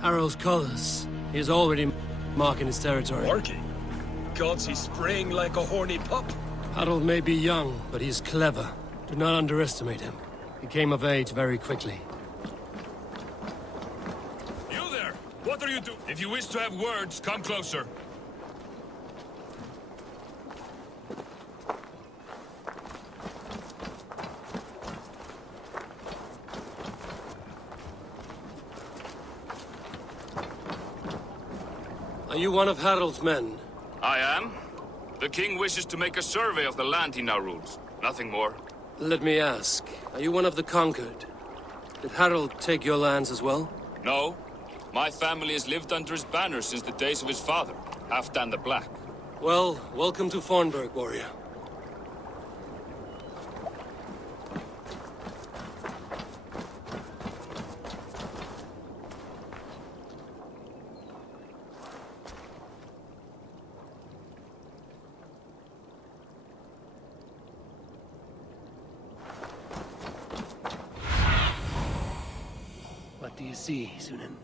Harald's colors. He is already marking his territory. Marking? Gods, he's spraying like a horny pup. Harald may be young, but he's clever. Do not underestimate him. He came of age very quickly. You there! What are you doing? If you wish to have words, come closer. Are you one of Harald's men? I am. The king wishes to make a survey of the land he now rules. Nothing more. Let me ask, are you one of the conquered? Did Harald take your lands as well? No. My family has lived under his banner since the days of his father, Halfdan the Black. Well, welcome to Fornburg, warrior. What do you see, Sunan?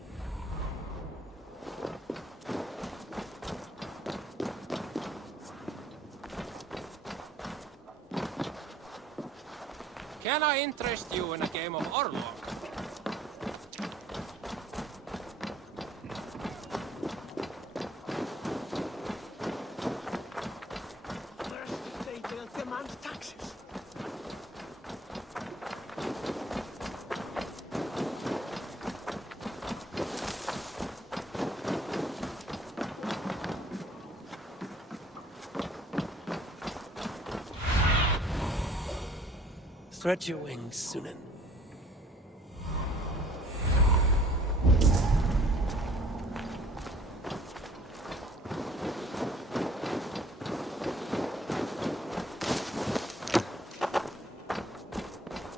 Can I interest you in a game of Orlog? Stretch your wings, Sunan.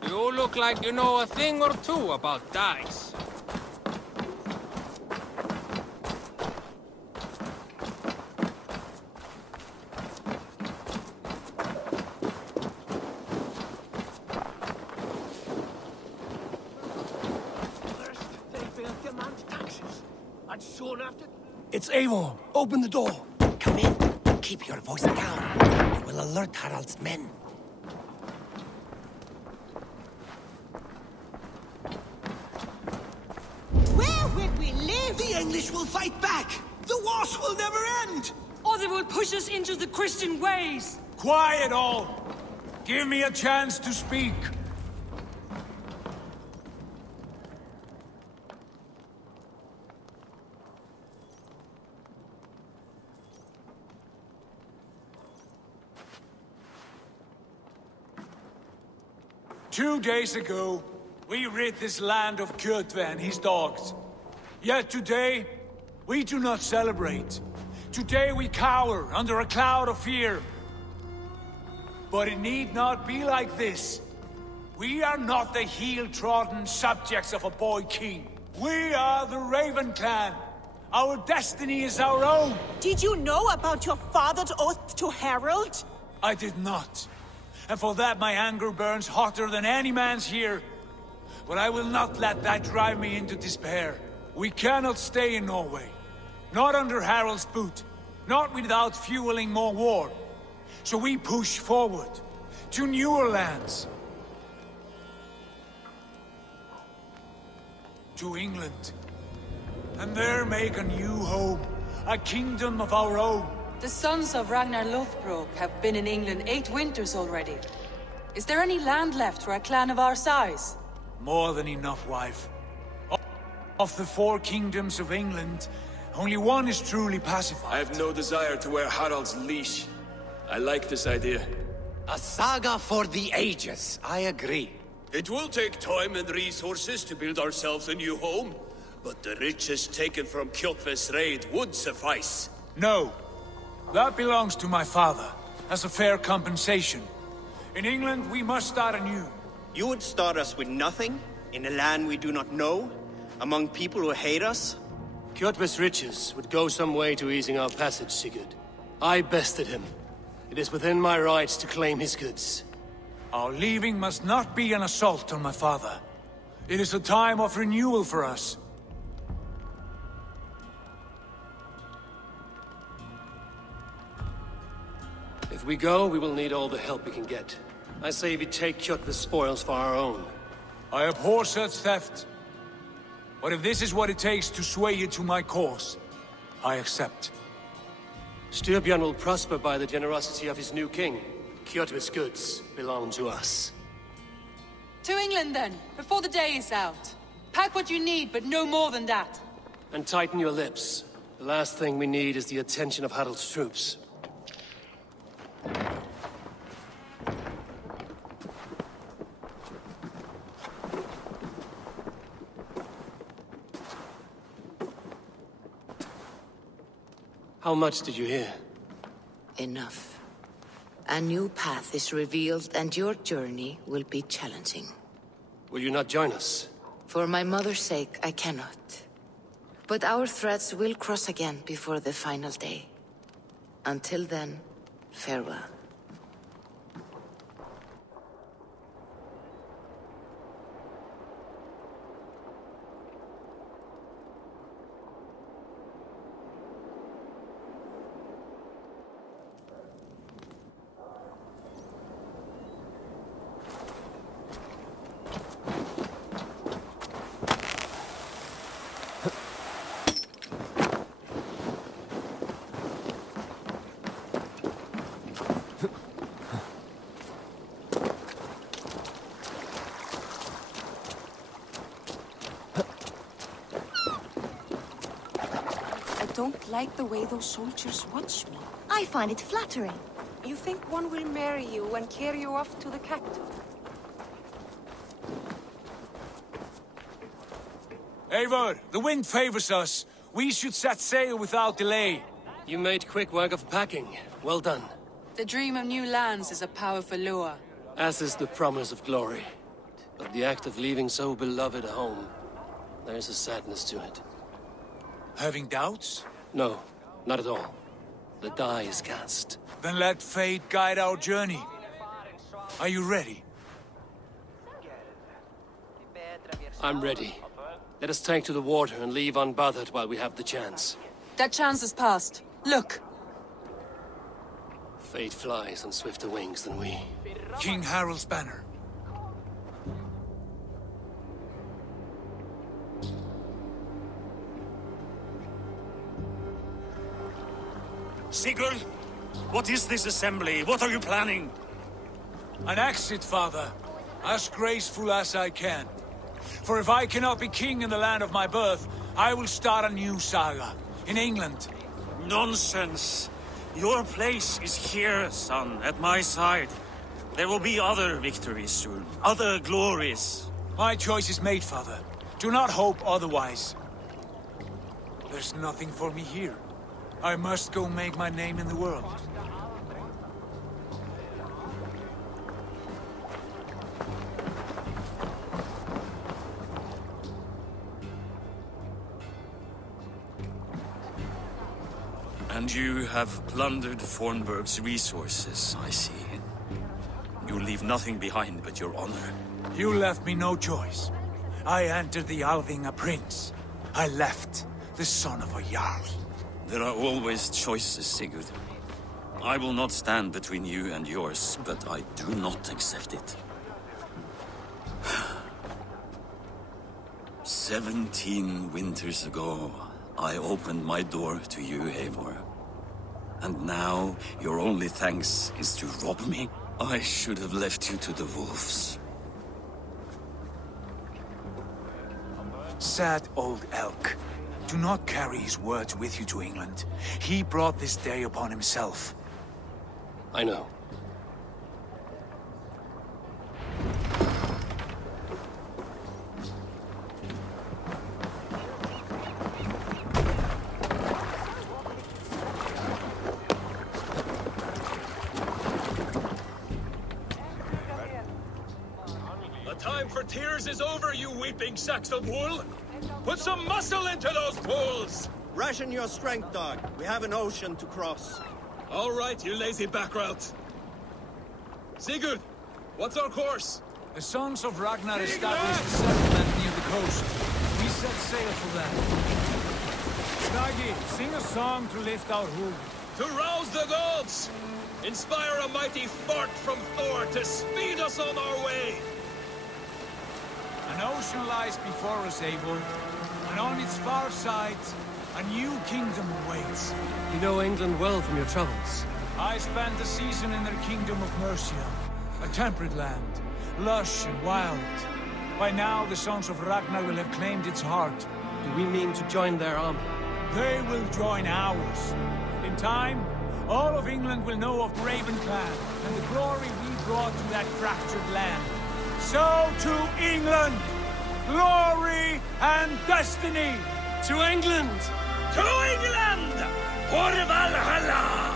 You look like you know a thing or two about dice. And soon after... It's Eivor. Open the door. Come in. Keep your voice down. You will alert Harald's men. Where would we live? The English will fight back! The wars will never end! Or they will push us into the Christian ways! Quiet all! Give me a chance to speak. Two days ago, we rid this land of Kjotve and his dogs. Yet today, we do not celebrate. Today we cower under a cloud of fear. But it need not be like this. We are not the heel-trodden subjects of a boy king. We are the Raven Clan. Our destiny is our own. Did you know about your father's oath to Harald? I did not. And for that my anger burns hotter than any man's here. But I will not let that drive me into despair. We cannot stay in Norway. Not under Harald's boot. Not without fueling more war. So we push forward. To newer lands. To England. And there make a new home. A kingdom of our own. The sons of Ragnar Lothbrok have been in England 8 winters already. Is there any land left for a clan of our size? More than enough, wife. Of the 4 kingdoms of England, only one is truly pacified. I have no desire to wear Harald's leash. I like this idea. A saga for the ages, I agree. It will take time and resources to build ourselves a new home, but the riches taken from Kjotve's raid would suffice. No. That belongs to my father, as a fair compensation. In England, we must start anew. You would start us with nothing? In a land we do not know? Among people who hate us? Kjotve's riches would go some way to easing our passage, Sigurd. I bested him. It is within my rights to claim his goods. Our leaving must not be an assault on my father. It is a time of renewal for us. If we go, we will need all the help we can get. I say we take Kjotve's spoils for our own. I abhor such theft. But if this is what it takes to sway you to my cause, I accept. Styrbjörn will prosper by the generosity of his new king. Kjotve's goods belong to us. To England then, before the day is out. Pack what you need, but no more than that. And tighten your lips. The last thing we need is the attention of Harald's troops. How much did you hear? Enough. A new path is revealed and your journey will be challenging. Will you not join us? For my mother's sake, I cannot. But our threads will cross again before the final day. Until then, farewell. I don't like the way those soldiers watch me. I find it flattering. You think one will marry you and carry you off to the capital? Eivor, the wind favors us. We should set sail without delay. You made quick work of packing. Well done. The dream of new lands is a powerful lure. As is the promise of glory. But the act of leaving so beloved a home, there is a sadness to it. Having doubts? No, not at all. The die is cast. Then let fate guide our journey. Are you ready? I'm ready. Let us take to the water and leave unbothered while we have the chance. That chance is past. Look! Fate flies on swifter wings than we. King Harald's banner. Sigurd, what is this assembly? What are you planning? An exit, father. As graceful as I can. For if I cannot be king in the land of my birth, I will start a new saga. In England. Nonsense. Your place is here, son, at my side. There will be other victories soon. Other glories. My choice is made, father. Do not hope otherwise. There's nothing for me here. I must go make my name in the world. And you have plundered Fornburg's resources, I see. You leave nothing behind but your honor. You left me no choice. I entered the Althing a prince. I left the son of a Jarl. There are always choices, Sigurd. I will not stand between you and yours, but I do not accept it. 17 winters ago, I opened my door to you, Eivor. And now, your only thanks is to rob me? I should have left you to the wolves. Sad old elk. Do not carry his words with you to England. He brought this day upon himself. I know. The time for tears is over, you weeping sacks of wool! Put some muscle into those bulls! Ration your strength, dog. We have an ocean to cross. All right, you lazy backrout. Sigurd, what's our course? The sons of Ragnar established a settlement near the coast. We set sail for them. Snagi, sing a song to lift our hood. To rouse the gods! Inspire a mighty fart from Thor to speed us on our way! An ocean lies before us, Eivor, and on its far side, a new kingdom awaits. You know England well from your travels. I spent a season in their kingdom of Mercia, a temperate land, lush and wild. By now, the sons of Ragnar will have claimed its heart. Do we mean to join their army? They will join ours. In time, all of England will know of Raven Clan and the glory we brought to that fractured land. So to England! Glory and destiny! To England! To England! For Valhalla!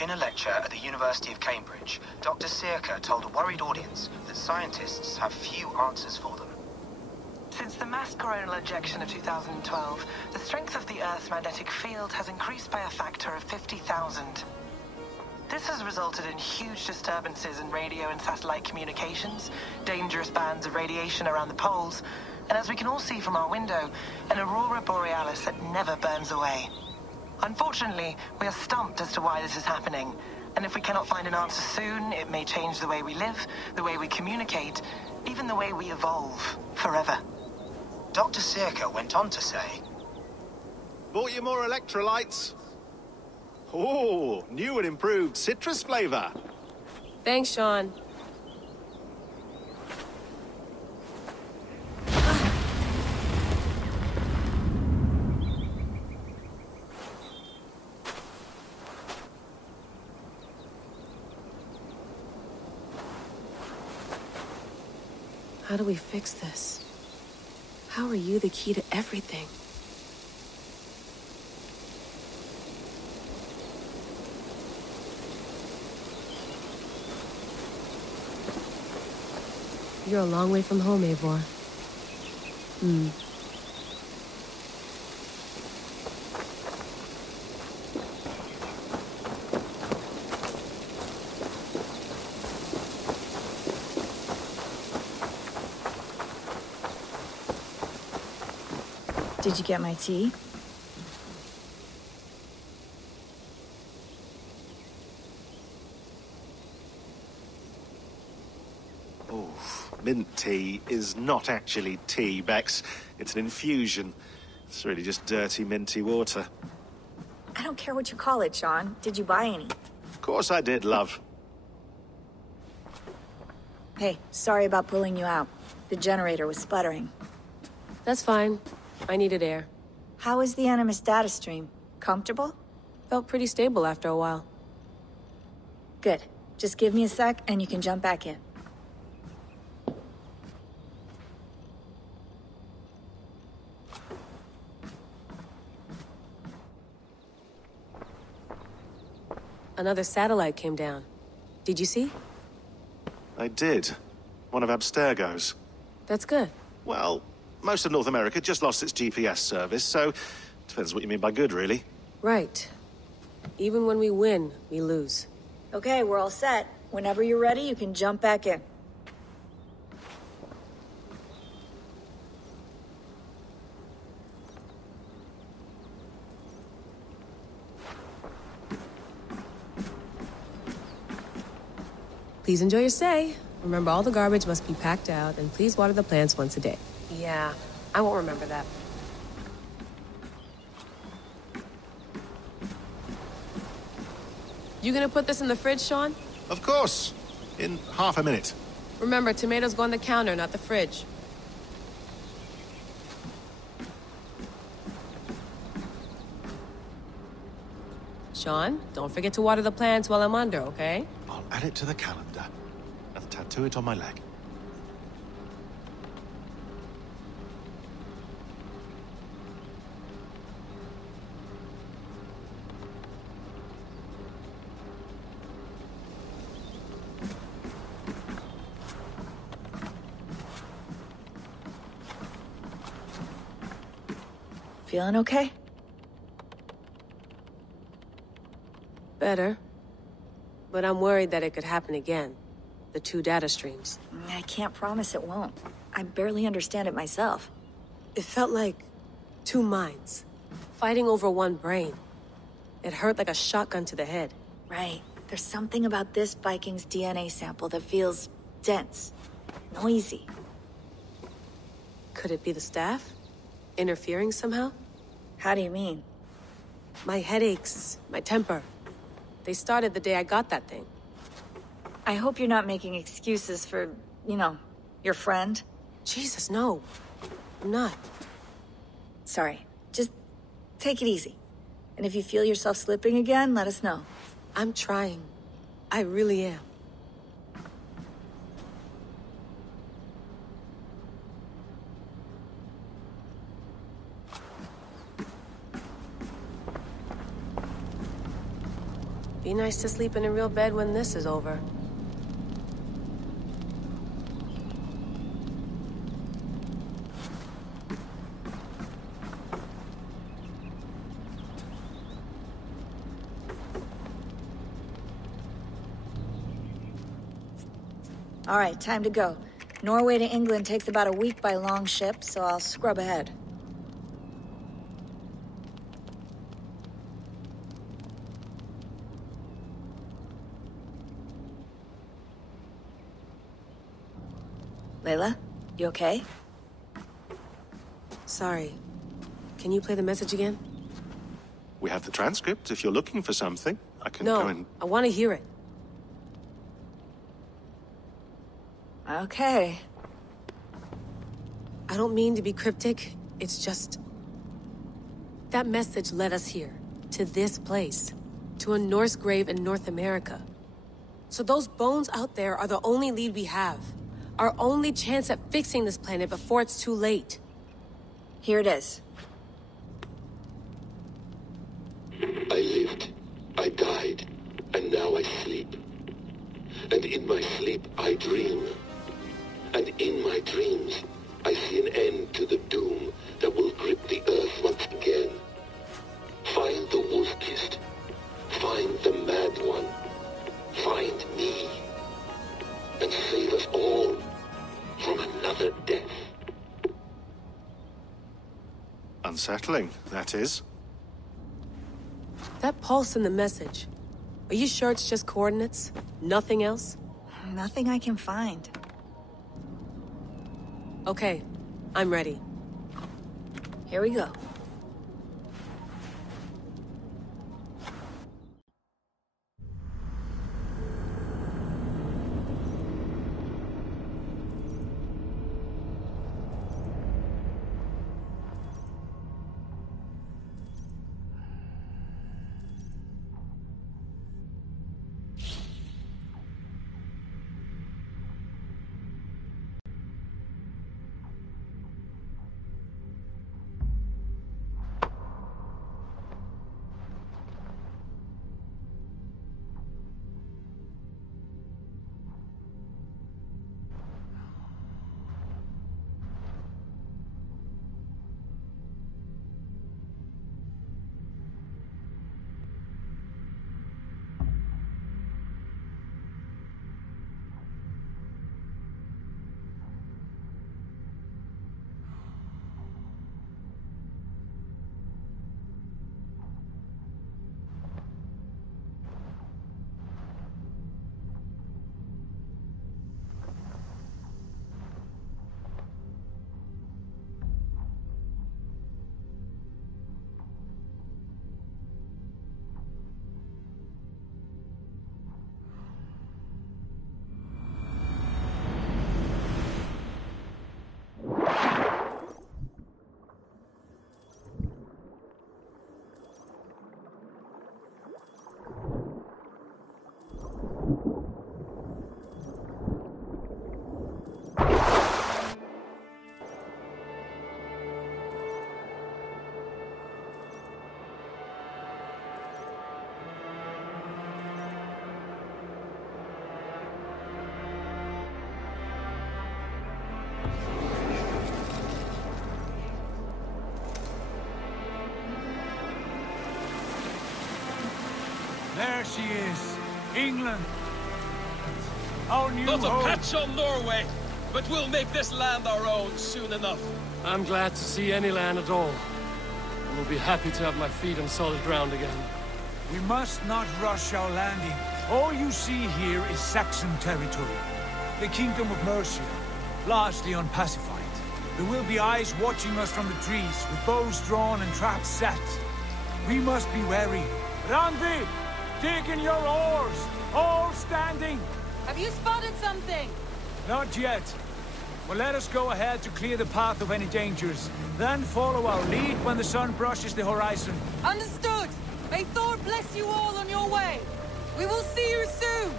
In a lecture at the University of Cambridge, Dr. Circa told a worried audience that scientists have few answers for them. Since the mass coronal ejection of 2012, the strength of the Earth's magnetic field has increased by a factor of 50,000. This has resulted in huge disturbances in radio and satellite communications, dangerous bands of radiation around the poles, and as we can all see from our window, an aurora borealis that never burns away. Unfortunately, we are stumped as to why this is happening, and if we cannot find an answer soon, it may change the way we live, the way we communicate, even the way we evolve, forever. Dr. Circa went on to say, "Bought you more electrolytes? Oh, new and improved citrus flavor." Thanks, Sean. How do we fix this? How are you the key to everything? You're a long way from home, Eivor. Did you get my tea? Oh, mint tea is not actually tea, Bex. It's an infusion. It's really just dirty, minty water. I don't care what you call it, Sean. Did you buy any? Of course I did, love. Hey, sorry about pulling you out. The generator was sputtering. That's fine. I needed air. How is the Animus data stream? Comfortable? Felt pretty stable after a while. Good. Just give me a sec and you can jump back in. Another satellite came down. Did you see? I did. One of Abstergo's. That's good. Well, most of North America just lost its GPS service, so depends what you mean by good, really. Right. Even when we win, we lose. Okay, we're all set. Whenever you're ready, you can jump back in. Please enjoy your stay. Remember, all the garbage must be packed out, and please water the plants once a day. Yeah, I won't remember that. You gonna put this in the fridge, Sean? Of course. In half a minute. Remember, tomatoes go on the counter, not the fridge. Sean, don't forget to water the plants while I'm under, okay? I'll add it to the calendar and tattoo it on my leg. Feeling okay? Better. But I'm worried that it could happen again. The two data streams. I can't promise it won't. I barely understand it myself. It felt like two minds, fighting over one brain. It hurt like a shotgun to the head. Right. There's something about this Viking's DNA sample that feels dense, noisy. Could it be the staff? Interfering somehow? How do you mean? My headaches, my temper. They started the day I got that thing. I hope you're not making excuses for, you know, your friend. Jesus, no. I'm not. Sorry. Just take it easy. And if you feel yourself slipping again, let us know. I'm trying. I really am. Be nice to sleep in a real bed when this is over. All right, time to go. Norway to England takes about a week by long ship, so I'll scrub ahead. Layla, you okay? Sorry. Can you play the message again? We have the transcript. If you're looking for something, I can go and... No, I want to hear it. Okay. I don't mean to be cryptic. It's just... that message led us here. To this place. To a Norse grave in North America. So those bones out there are the only lead we have. Our only chance at fixing this planet before it's too late. Here it is. I lived, I died, and now I sleep. And in my sleep I dream. And in my dreams, I see an end to the doom that will grip the Earth once again. Find the Wolf-Kissed. Find the Mad One. Find me. And save us all from another death. Unsettling, that is. That pulse in the message. Are you sure it's just coordinates? Nothing else? Nothing I can find. Okay, I'm ready. Here we go. There she is, England. Our new Not home. a patch on Norway, but we'll make this land our own soon enough. I'm glad to see any land at all. I will be happy to have my feet on solid ground again. We must not rush our landing. All you see here is Saxon territory. The Kingdom of Mercia, largely unpacified. There will be eyes watching us from the trees, with bows drawn and traps set. We must be wary. Randvi! Dig in your oars! All standing! Have you spotted something? Not yet. Well, let us go ahead to clear the path of any dangers. Then follow our lead when the sun brushes the horizon. Understood! May Thor bless you all on your way! We will see you soon!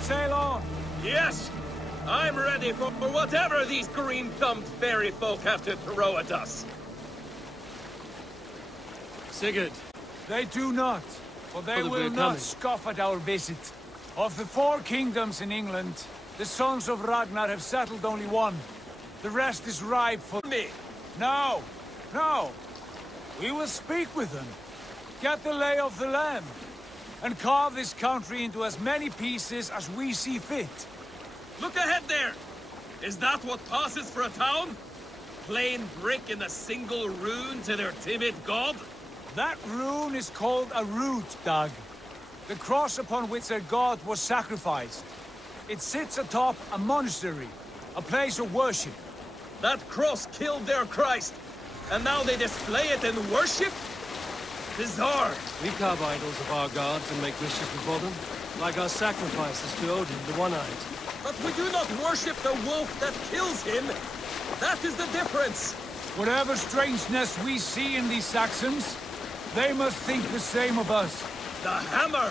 Sail on! Yes! I'm ready for whatever these green-thumbed fairy folk have to throw at us. Sigurd. They do not, for they will not scoff at our visit. Of the 4 kingdoms in England, the sons of Ragnar have settled only one. The rest is ripe for me. No, no. We will speak with them, get the lay of the land, and carve this country into as many pieces as we see fit. Look ahead there! Is that what passes for a town? Plain brick in a single rune to their timid god? That rune is called a root, Dag. The cross upon which their god was sacrificed. It sits atop a monastery, a place of worship. That cross killed their Christ, and now they display it in worship? Bizarre. We carve idols of our gods and make wishes before them, like our sacrifices to Odin, the One-Eyed. But we do not worship the wolf that kills him. That is the difference. Whatever strangeness we see in these Saxons, they must think the same of us. The hammer!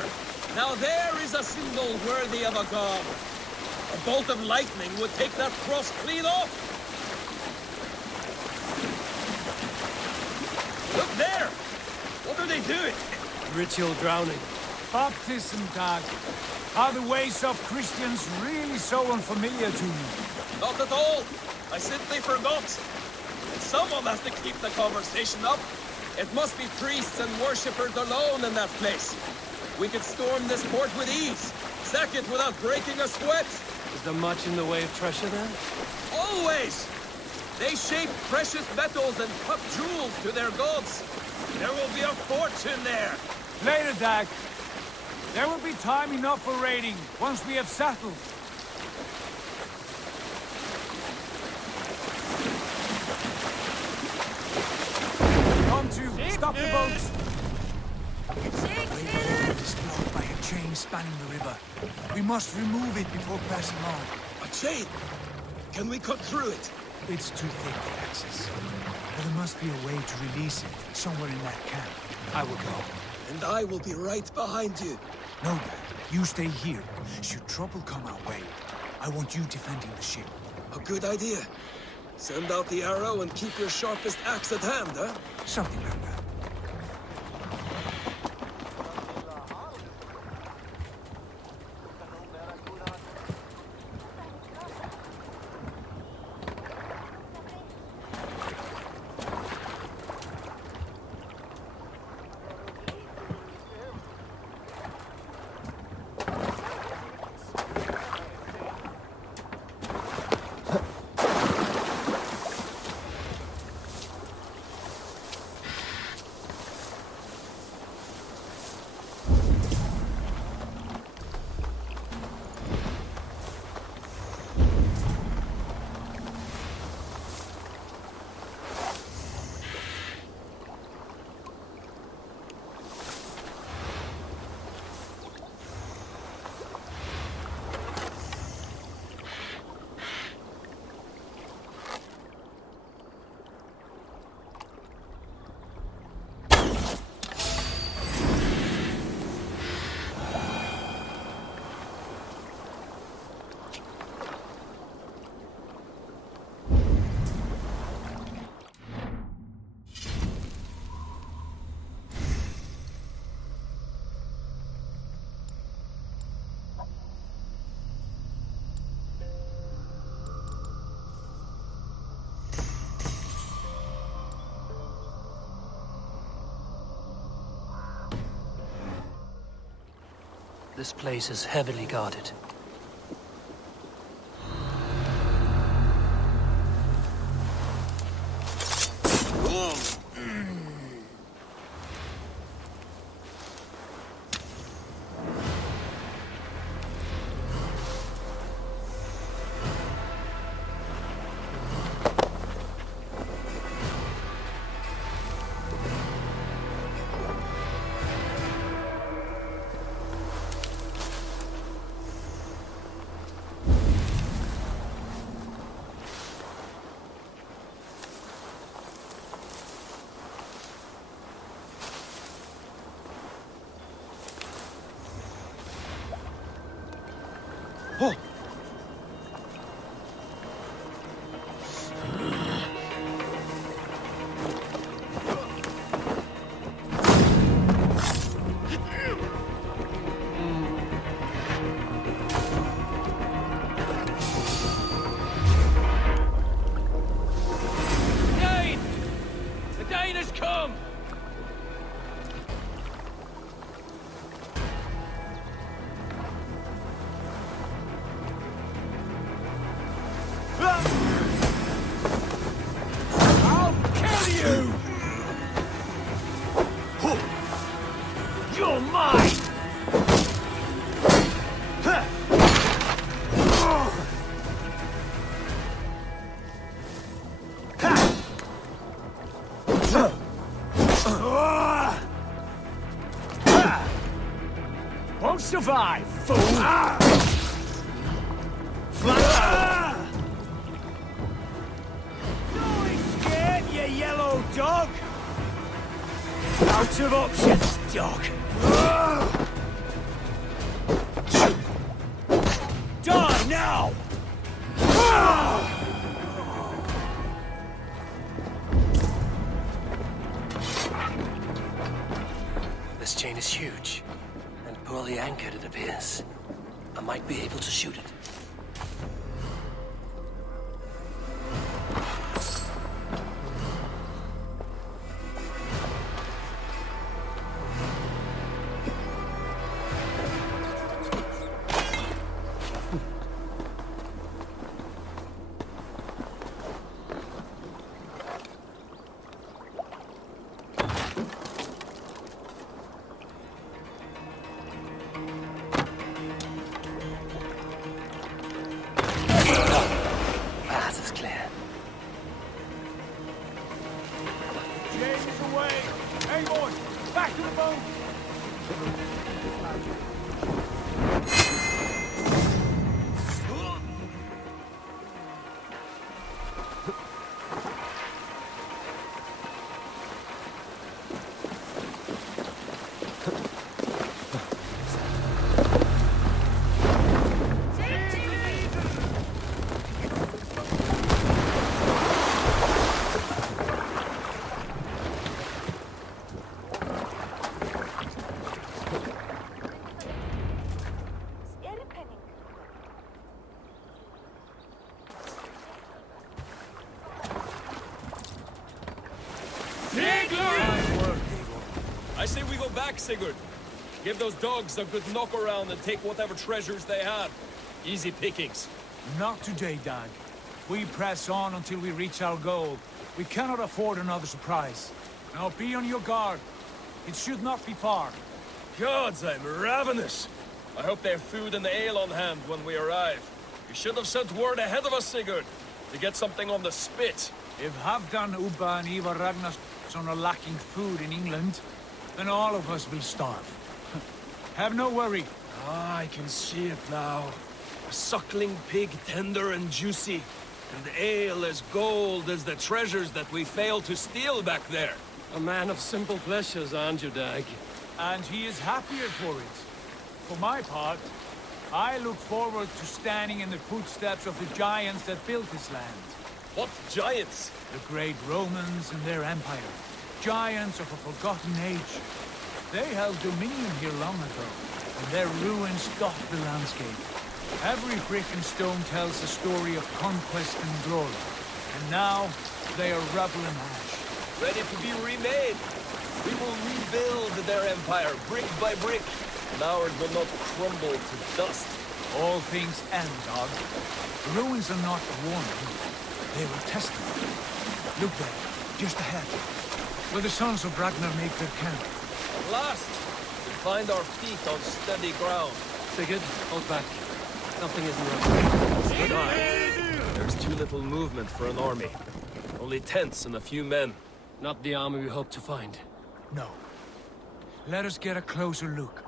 Now there is a symbol worthy of a god. A bolt of lightning would take that cross clean off. Look there! What are they doing? Ritual drowning. Baptism, Dag. Are the ways of Christians really so unfamiliar to you? Not at all. I simply forgot. Someone has to keep the conversation up. It must be priests and worshippers alone in that place. We could storm this port with ease. Sack it without breaking a sweat. Is there much in the way of treasure there? Always! They shape precious metals and cut jewels to their gods. There will be a fortune there. Later, Dag. There will be time enough for raiding, once we have settled. Come to, stop the boats! It is blocked by a chain spanning the river. We must remove it before passing on. A chain? Can we cut through it? It's too thick for access. But there must be a way to release it, somewhere in that camp. I will go. And I will be right behind you. No, Dad. You stay here. Should trouble come our way, I want you defending the ship. A good idea. Send out the arrow and keep your sharpest axe at hand, huh? Something like that. This place is heavily guarded. I'll kill you! You're mine! Won't survive, fool! Don't be scared, you yellow dog! Out of options, dog! Die now! This chain is huge, and poorly anchored, it appears. I might be able to shoot it. I say we go back, Sigurd. Give those dogs a good knock around and take whatever treasures they have. Easy pickings. Not today, Dag. We press on until we reach our goal. We cannot afford another surprise. Now be on your guard. It should not be far. Gods, I'm ravenous. I hope they have food and ale on hand when we arrive. You should have sent word ahead of us, Sigurd, to get something on the spit. If Halfdan, Ubba and Ivar Ragnarsson are lacking food in England, then all of us will starve. Have no worry. Ah, I can see it now. A suckling pig, tender and juicy. And ale as gold as the treasures that we failed to steal back there. A man of simple pleasures, aren't you, Dag? And he is happier for it. For my part, I look forward to standing in the footsteps of the giants that built this land. What giants? The great Romans and their empire. Giants of a forgotten age. They held dominion here long ago, and their ruins dot the landscape. Every brick and stone tells a story of conquest and glory. And now, they are rubble and ash. Ready to be remade. We will rebuild their empire, brick by brick, and ours will not crumble to dust. All things end, Dog. The ruins are not worn. They were tested. Look there, just ahead, where the sons of Ragnar make their camp. At last, we find our feet on steady ground. Sigurd, hold back. Something isn't right. Good eye. There's too little movement for an army. Only tents and a few men. Not the army we hope to find. No. Let us get a closer look.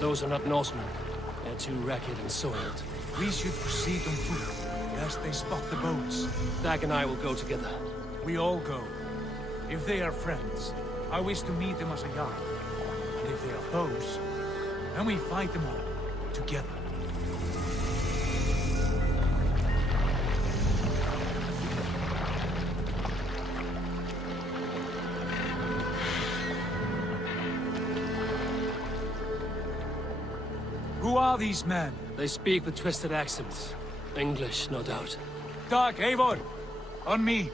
Those are not Norsemen. They're too ragged and soiled. We should proceed on foot, lest they spot the boats. Dag and I will go together. We all go. If they are friends, I wish to meet them as a yard. And if they are foes, then we fight them all, together. Who are these men? They speak with twisted accents. English, no doubt. Doc, Eivor! On me!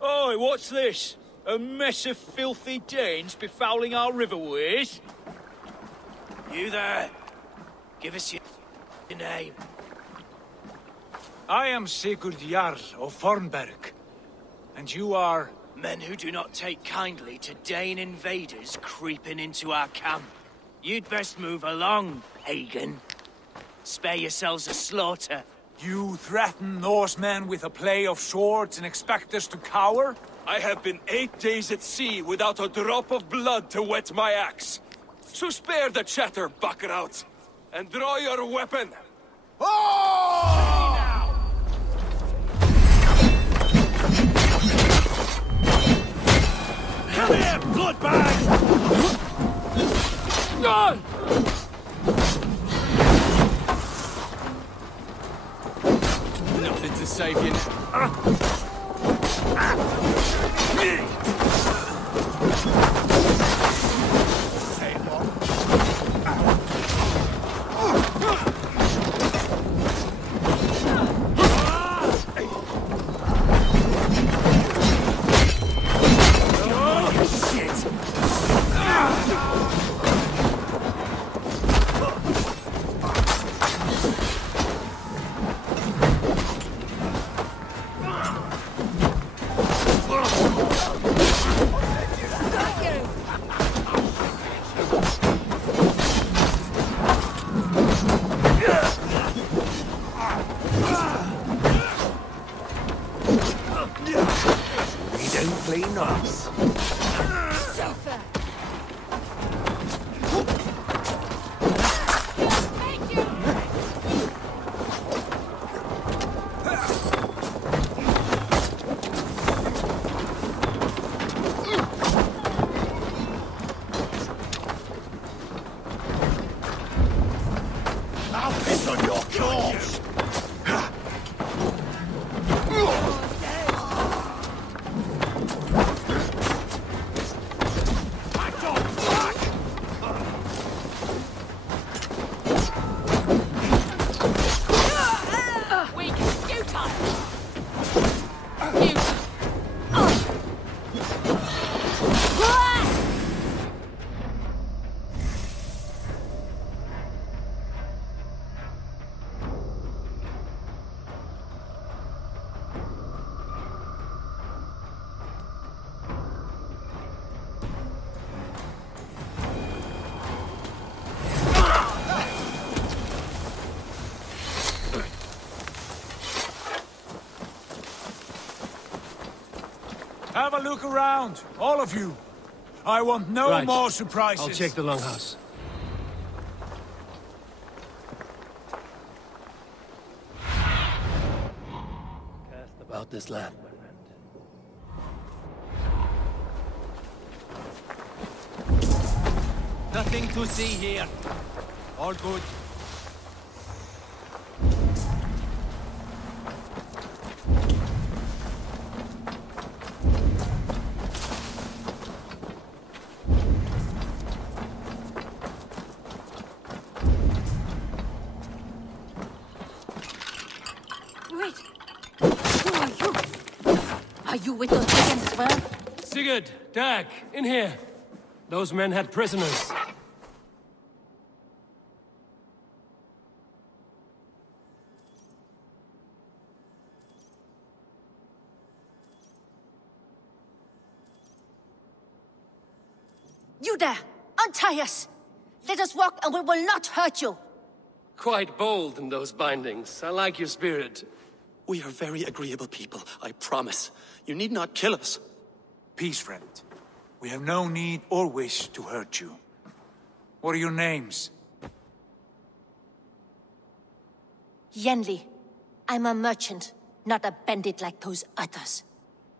Oi, what's this? A mess of filthy Danes befouling our riverways? You there! Give us your name. I am Sigurd Jarl of Fornberg. And you are... Men who do not take kindly to Dane invaders creeping into our camp. You'd best move along, pagan. Spare yourselves a slaughter. You threaten Norsemen with a play of swords and expect us to cower? I have been 8 days at sea without a drop of blood to wet my axe. So spare the chatter, Buckerout, and draw your weapon. Come here, bloodbag! No! Nothing to save you Have a look around, all of you. I want no more surprises. I'll check the longhouse. Cast about this land, my friend. Nothing to see here. All good. With those chickens as well? Sigurd, Dag, in here. Those men had prisoners. You there! Untie us! Let us walk and we will not hurt you! Quite bold in those bindings. I like your spirit. We are very agreeable people, I promise. You need not kill us. Peace, friend. We have no need or wish to hurt you. What are your names? Yenli. I'm a merchant, not a bandit like those others.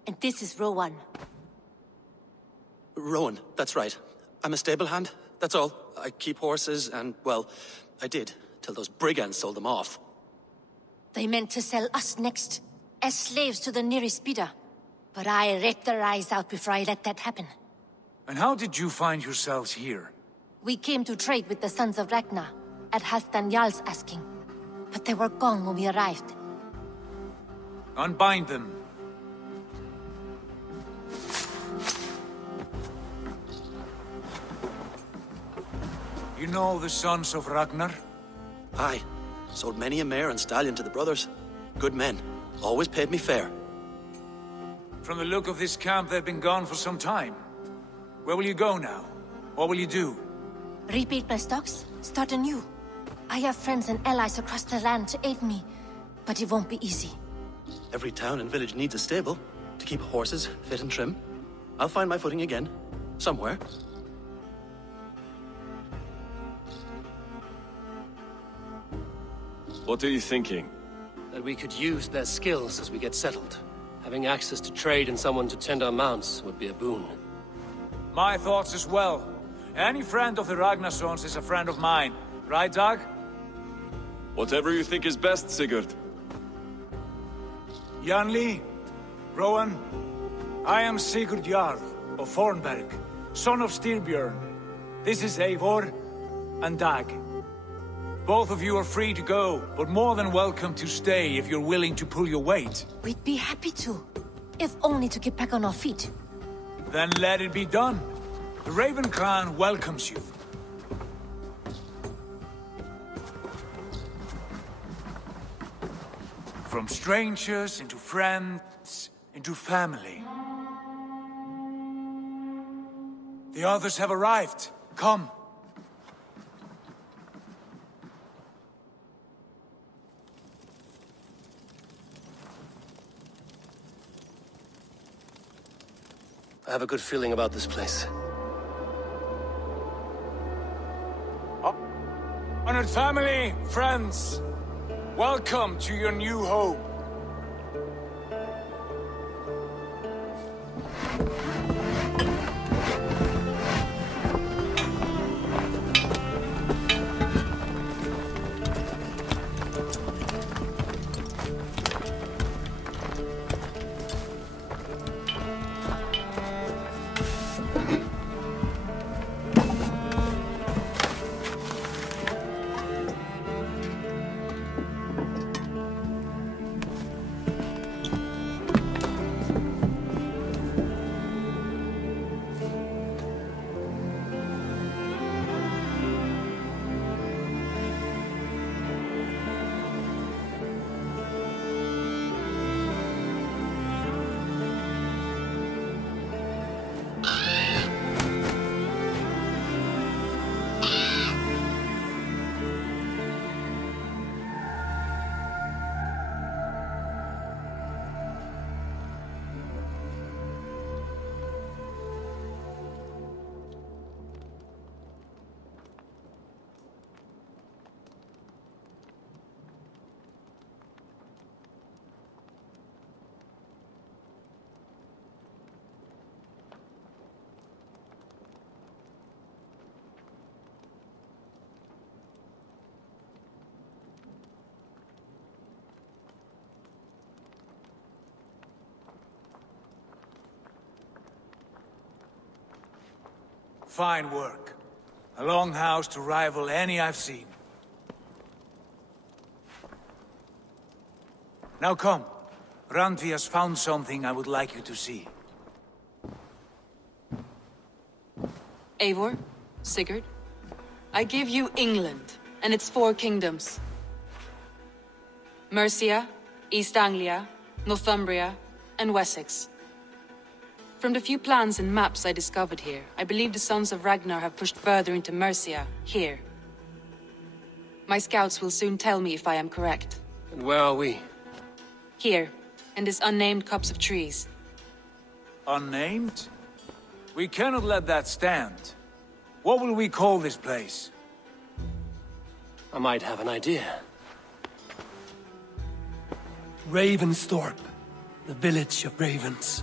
And this is Rowan. Rowan, that's right. I'm a stable hand, that's all. I keep horses and, well, I did, till those brigands sold them off. They meant to sell us next, as slaves to the nearest bidder. But I ripped their eyes out before I let that happen. And how did you find yourselves here? We came to trade with the Sons of Ragnar, at Halfdan Jarl's asking. But they were gone when we arrived. Unbind them. You know the Sons of Ragnar? Aye. Sold many a mare and stallion to the brothers. Good men. Always paid me fair. From the look of this camp, they've been gone for some time. Where will you go now? What will you do? Rebuild my stocks, start anew. I have friends and allies across the land to aid me, but it won't be easy. Every town and village needs a stable to keep horses fit and trim. I'll find my footing again. Somewhere. What are you thinking? That we could use their skills as we get settled. Having access to trade and someone to tend our mounts would be a boon. My thoughts as well. Any friend of the Ragnarsons is a friend of mine. Right, Dag? Whatever you think is best, Sigurd. Janli, Rowan, I am Sigurd Jarl of Fornberg, son of Styrbjörn. This is Eivor and Dag. Both of you are free to go, but more than welcome to stay if you're willing to pull your weight. We'd be happy to, if only to get back on our feet. Then let it be done. The Raven Clan welcomes you. From strangers into friends, into family. The others have arrived. Come. I have a good feeling about this place. Honored family, friends, welcome to your new home. Fine work. A longhouse to rival any I've seen. Now come. Randvi has found something I would like you to see. Eivor, Sigurd, I give you England and its 4 kingdoms. Mercia, East Anglia, Northumbria, and Wessex. From the few plans and maps I discovered here, I believe the Sons of Ragnar have pushed further into Mercia, here. My scouts will soon tell me if I am correct. And where are we? Here, in this unnamed copse of trees. Unnamed? We cannot let that stand. What will we call this place? I might have an idea. Ravensthorpe, the village of ravens.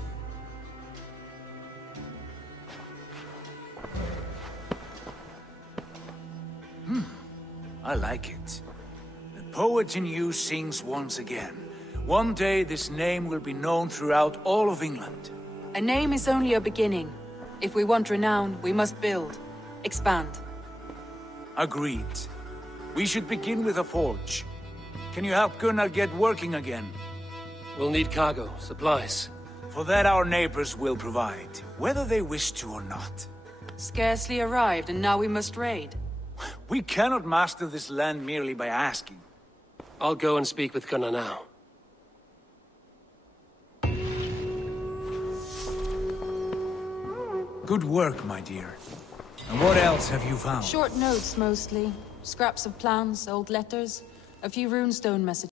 I like it. The poet in you sings once again. One day this name will be known throughout all of England. A name is only a beginning. If we want renown, we must build. Expand. Agreed. We should begin with a forge. Can you help Gunnar get working again? We'll need cargo, supplies. For that our neighbors will provide, whether they wish to or not. Scarcely arrived, and now we must raid. We cannot master this land merely by asking. I'll go and speak with Gunnar now. Good work, my dear. And what else have you found? Short notes, mostly. Scraps of plans, old letters, a few runestone messages.